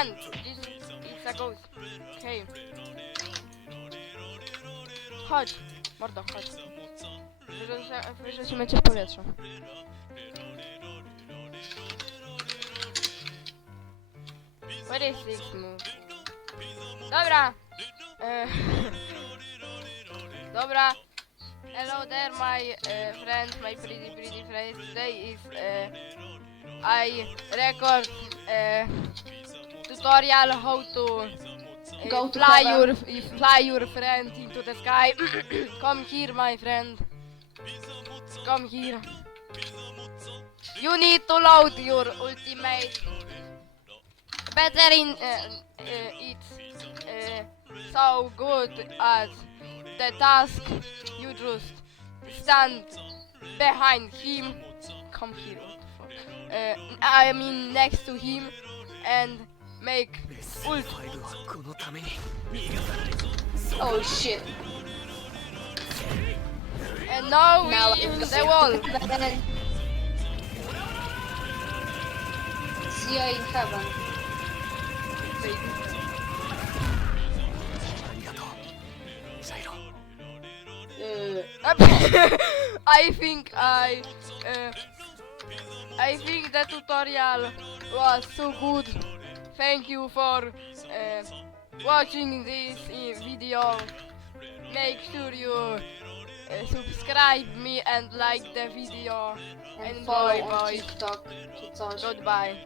Run! It's a ghost. Hej. Chodź. Mordo, chodź. Wyrzucimy cię w powietrze. Where is this move? Dobra. Dobra. Hello there, my friend, my pretty friend. Today is I record tutorial how to fly your friend into the sky. Come here, my friend. Come here. You need to load your ultimate. Better in it's so good at the task. You just stand behind him. Come here. What the fuck? I mean next to him and make ult. Oh shit. And now we in the wall. See you in heaven. I think the tutorial was so good. Thank you for watching this video. Make sure you subscribe me and like the video. And And follow bye on bye. TikTok czy coś. Goodbye.